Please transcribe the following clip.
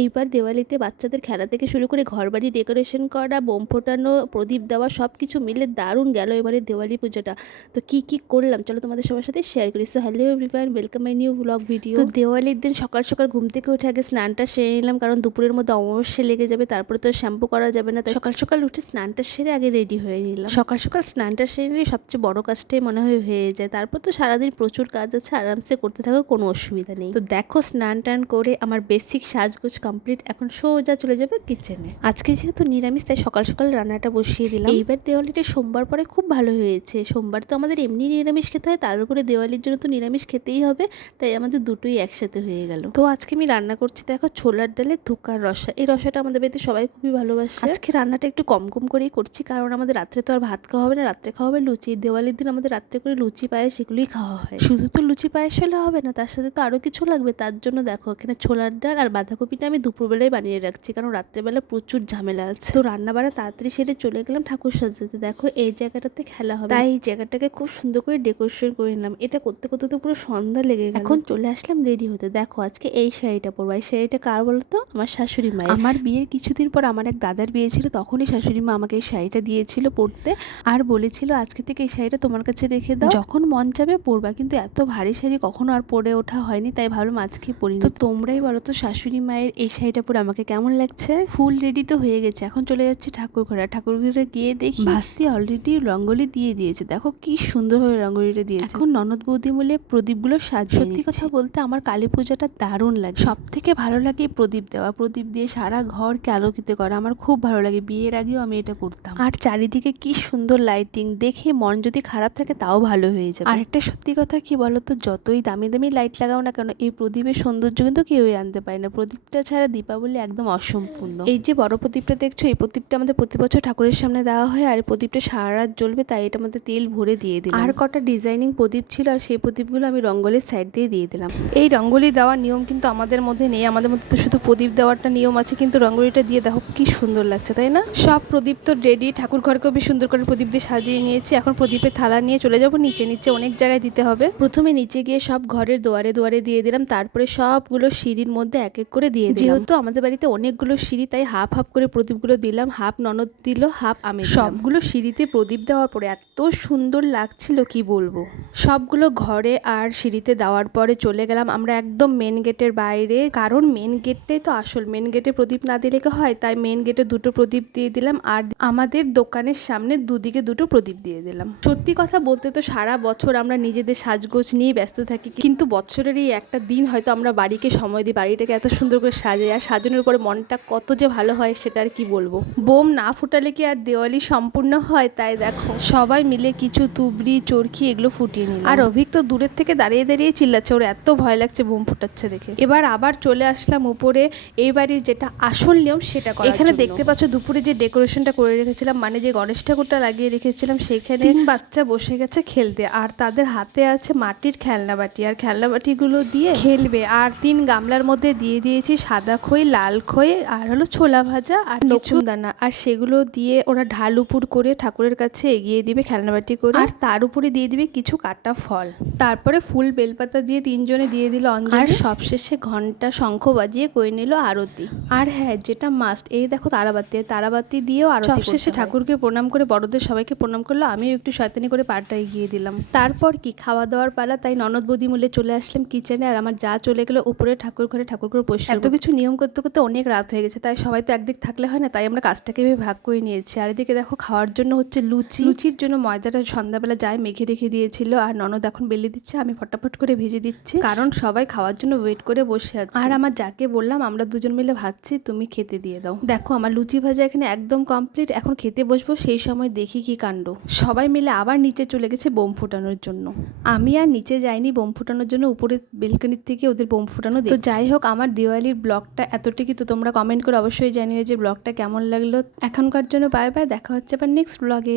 এইবার দেওয়ালিতে বাচ্চাদের খেলা থেকে শুরু করে ঘরবাড়ি ডেকোরেশন করা, বোম ফোটানো, প্রদীপ দেওয়া সব কিছু মিলে দারুণ গেল এবারে দেওয়ালি পুজোটা। তো কি কি করলাম চলো তোমাদের সবার সাথে শেয়ার করি। So hello everyone, welcome my new blog video. তো দেওয়ালির দিন সকাল সকাল ঘুম থেকে উঠে আগে স্নানটা সেরে নিলাম, কারণ দুপুরের মধ্যে অমাবস্যা লেগে যাবে, তারপরে তো শ্যাম্পু করা যাবে না। তাই সকাল সকাল উঠে স্নানটা সেরে আগে রেডি হয়ে নিলাম। সকাল সকাল স্নানটা সেরে নিলে সবচেয়ে বড় কাজটাই মনে হয় হয়ে যায়। তারপর তো সারাদিন প্রচুর কাজ আছে, আরামসে করতে থাকো, কোনো অসুবিধা নেই। তো দেখো স্নান টান করে আমার বেসিক সাজগোজ কমপ্লিট, এখন সোজা চলে যাবে কিচেনে। আজকে যেহেতু নিরামিষ তাই সকাল সকাল রান্নাটা বসিয়ে দিলাম। এইবার দেওয়ালিটা সোমবার পরে খুব ভালো হয়েছে। সোমবার তো আমাদের এমনি নিরামিষ খেতে হয়, তার উপরে দেওয়ালির জন্য তো নিরামিষ খেতেই হবে, তাই আমাদের দুটোই একসাথে হয়ে গেল। তো আজকে আমি রান্না করছি দেখো ছোলার ডালের ধোকার রসা। এই রসাটা আমাদের বাড়িতে সবাই খুবই ভালোবাসে। আজকে রান্নাটা একটু কম কম করেই করছি, কারণ আমাদের রাত্রে তো আর ভাত খাওয়া হবে না, রাত্রে খাওয়া হবে লুচি। দেওয়ালির দিন আমাদের রাত্রে করে লুচি পায়েস এগুলোই খাওয়া হয়। শুধু তো লুচি পায়েস হলে হবে না, তার সাথে তো আরো কিছু লাগবে। তার জন্য দেখো এখানে ছোলার ডাল আর বাঁধাকপিটা আমি দুপুরবেলায় বানিয়ে রাখছি, কারণ রাত্রেবেলা প্রচুর ঝামেলা আছে। তো রান্না বাড়া তাড়াতাড়ি সেরে চলে গেলাম ঠাকুর সাজাতে। দেখো এই জায়গাটাতে খেলা হবে, তাই এই জায়গাটাকে খুব সুন্দর করে ডেকোরেশন করে নিলাম। এটা করতে করতে তো পুরো সন্ধ্যা লেগে গেল। এখন চলে আসলাম রেডি হতে। দেখো আজকে এই শাড়িটা পরবো। এই শাড়িটা কার বলতো? আমার শাশুড়ি মায়ের। আমার বিয়ের কিছুদিন পর আমার এক দাদার বিয়ে ছিল, তখনই শাশুড়ি মা আমাকে এই শাড়িটা দিয়েছিল পরতে, আর বলেছিল আজকে থেকে এই শাড়িটা তোমার কাছে রেখে দাও, যখন মন চাবে পরবা। কিন্তু এত ভারী শাড়ি কখনো আর পরে ওঠা হয়নি, তাই ভাবলাম আজকে পরি। তো তোমরাই বলো তো শাশুড়ি মায়ের এই শাড়িটা পরে আমাকে কেমন লাগছে? ফুল রেডি তো হয়ে গেছে, এখন চলে যাচ্ছি ঠাকুর ঘরে। ঠাকুর ঘরে গিয়ে দেখি ভাস্তি অলরেডি রঙ্গোলি দিয়ে দিয়েছে। দেখো কি সুন্দরভাবে রঙ্গোলিটা দিয়েছে। এখন ননদ বৌদি মিলে প্রদীপগুলো সাজিয়ে। সত্যি কথা বলতে আমার কালী পূজাটা দারুণ লাগে। সব থেকে ভালো লাগে প্রদীপ দেওয়া, প্রদীপ দিয়ে সারা ঘরকে আলোকিত করা আমার খুব ভালো লাগে। বিয়ের আগেও আমি এটা করতাম। আর চারিদিকে কি সুন্দর লাইটিং দেখে মন যদি খারাপ থাকে তাও ভালো হয়ে যাবে। আর একটা সত্যি কথা কি বলতো, যতই দামি দামি লাইট লাগাও না কেন, এই প্রদীপের সৌন্দর্য কিন্তু কেউই আনতে পারে না। প্রদীপটা ছাড়া দীপাবলি একদম অসম্পূর্ণ। এই যে বড় প্রদীপটা দেখছো, এই প্রদীপটা আমাদের প্রতি বছর ঠাকুরের সামনে দেওয়া হয়, আর এই প্রদীপটা সারা রাত জ্বলবে, তাই এটা আমাদের তেল ভরে দিয়ে দিলাম। আর কটা ডিজাইনিং প্রদীপ ছিল, আর সেই প্রদীপগুলো আমি রঙ্গোলির সাইড দিয়ে দিলাম। এই রঙ্গোলি দেওয়ার নিয়ম কিন্তু আমাদের মধ্যে নেই, আমাদের মধ্যে তো শুধু প্রদীপ দেওয়ারটা নিয়ম আছে, কিন্তু রঙ্গোলিটা দিয়ে দেখো কি সুন্দর লাগছে, তাই না? সব প্রদীপ তো রেডি, ঠাকুর ঘরকেও বেশ সুন্দর করে প্রদীপ দিয়ে সাজিয়ে নিয়েছি। এখন প্রদীপের থালা নিয়ে চলে যাবো নিচে। নিচে অনেক জায়গায় দিতে হবে। প্রথমে নিচে গিয়ে সব ঘরের দুয়ারে দুয়ারে দিয়ে দিলাম, তারপরে সবগুলো সিঁড়ির মধ্যে এক এক করে দিয়ে দিলাম। যেহেতু আমাদের বাড়িতে অনেকগুলো সিঁড়ি, তাই হাফ হাফ করে প্রদীপগুলো দিলাম। হাফ ননদ দিল, হাফ আমি। সবগুলো সিঁড়িতে প্রদীপ দেওয়ার পরে এত সুন্দর লাগছিল কি বলবো। সবগুলো ঘরে আর সিঁড়িতে দেওয়ার পরে চলে গেলাম আমরা একদম মেন গেটের বাইরে, কারণ মেন গেটটাই তো আসল। মেন গেটে প্রদীপ না দিলে কি হয়, তাই মেন গেটে দুটো প্রদীপ দিয়ে দিলাম, আর আমাদের দোকানের সামনে দুদিকে দুটো প্রদীপ দিয়ে দিলাম। সত্যি কথা বলতে তো সারা বছর আমরা নিজেদের সাজগোজ নিয়ে ব্যস্ত থাকি, কিন্তু বছরের এই একটা দিন হয়তো আমরা বাড়িকে সময় দিই, বাড়িটাকে এত সুন্দর করে সাজাই, আর সাজানোর পরে মনটা কত যে ভালো হয় সেটা আর কি বলবো। বোম না ফুটালে কি আর দেওয়ালি সম্পূর্ণ হয়? তাই দেখো সবাই মিলে কিছু তুবড়ি চরকি এগুলো ফুটিয়ে নিল, আর অভিক তো দূরের থেকে দাঁড়িয়ে দাঁড়িয়ে চিল্লাচ্ছে, ওর এত ভয় লাগছে বোম ফুটাচ্ছে দেখে। এবার আবার চলে আসলাম উপরে, এই বাড়ির যেটা আসল নিয়ম সেটা করার জন্য। এখানে দেখতে পাচ্ছ দুপুরে যে ডেকোরেশনটা করে রেখেছিলাম, মানে যে গণেশ ঠাকুরটা লাগিয়ে রেখেছিলাম, সেখানে 3 বাচ্চা বসে গেছে খেলতে, আর তাদের হাতে আছে মাটির খেলনা বাটি, আর খেলনা বাটিগুলো দিয়ে খেলবে। আর 3 গামলার মধ্যে দিয়ে দিয়েছি সাদা খই, লাল খই, আর হলো ছোলা ভাজা আর নকুন দানা, আর সেগুলো দিয়ে ওরা ঢাল উপর করে ঠাকুরের কাছে এগিয়ে দিবে খেলনা বাটি করে, আর তার উপরে দিয়ে দিবে কিছু কাটা ফল। তারপরে ফুল বেলপাতা দিয়ে 3 জনে দিয়ে দিল অঞ্জলি, আর সবশেষে ঘন্টা শঙ্খ বাজিয়ে করে নিল আরতি। আর হ্যাঁ, যেটা মাস্ট, এই দেখো তারাবাতি, তারাবাতি দিয়েও আরতি। সবশেষে ঠাকুরকে প্রণাম করে বড়দের সবাইকে প্রণাম করলো, আমিও একটু শয়তানি করে পাটা এগিয়ে দিলাম। তারপর কি খাওয়া দাওয়ার পালা, তাই ননদ বৌদি মিলে চলে আসলাম কিচেনে, আর আমার যা চলে গেলো উপরে ঠাকুর ঘরে ঠাকুর করে পরিষ্কার। এত কিছু নিয়ম করতে করতে অনেক রাত হয়ে গেছে, তাই সবাই তো একদিক থাকলে হয় না, তাই আমরা কাজটাকে ভাগ করে নিয়েছি। আর এদিকে দেখো খাওয়ার জন্য হচ্ছে লুচি। লুচির জন্য ময়দাটা সন্ধ্যাবেলা যায় মেখে রেখে দিয়েছিল, আর ননদ এখন বেলে দিচ্ছে, আমি ফটাফট করে ভেজে দিচ্ছি, কারণ সবাই খাওয়ার জন্য ওয়েট করে বসে আছে। আর আমার যাকে বললাম আমরা দুজন মিলে ভাজছি, তুমি খেতে দিয়ে দাও। দেখো আমার লুচি ভাজা এখানে একদম কমপ্লিট, এখন খেতে বসবো। সেই সময় দেখি কি কাণ্ড, সবাই মিলে আবার নিচে চলে গেছে বোম ফুটানোর জন্য। আমি আর নিচে যাইনি বোম ফুটানোর জন্য, উপরে বেলকনির থেকে ওদের বোম ফুটানো দেখছি। তো যাই হোক, আমার দিওয়ালির ব্লগটা এতটুকুই। তো তোমরা কমেন্ট করে অবশ্যই জানিও যে ব্লগটা কেমন লাগলো। এখনকার জন্য বাই বাই, দেখা হচ্ছে আবার নেক্সট ব্লগে।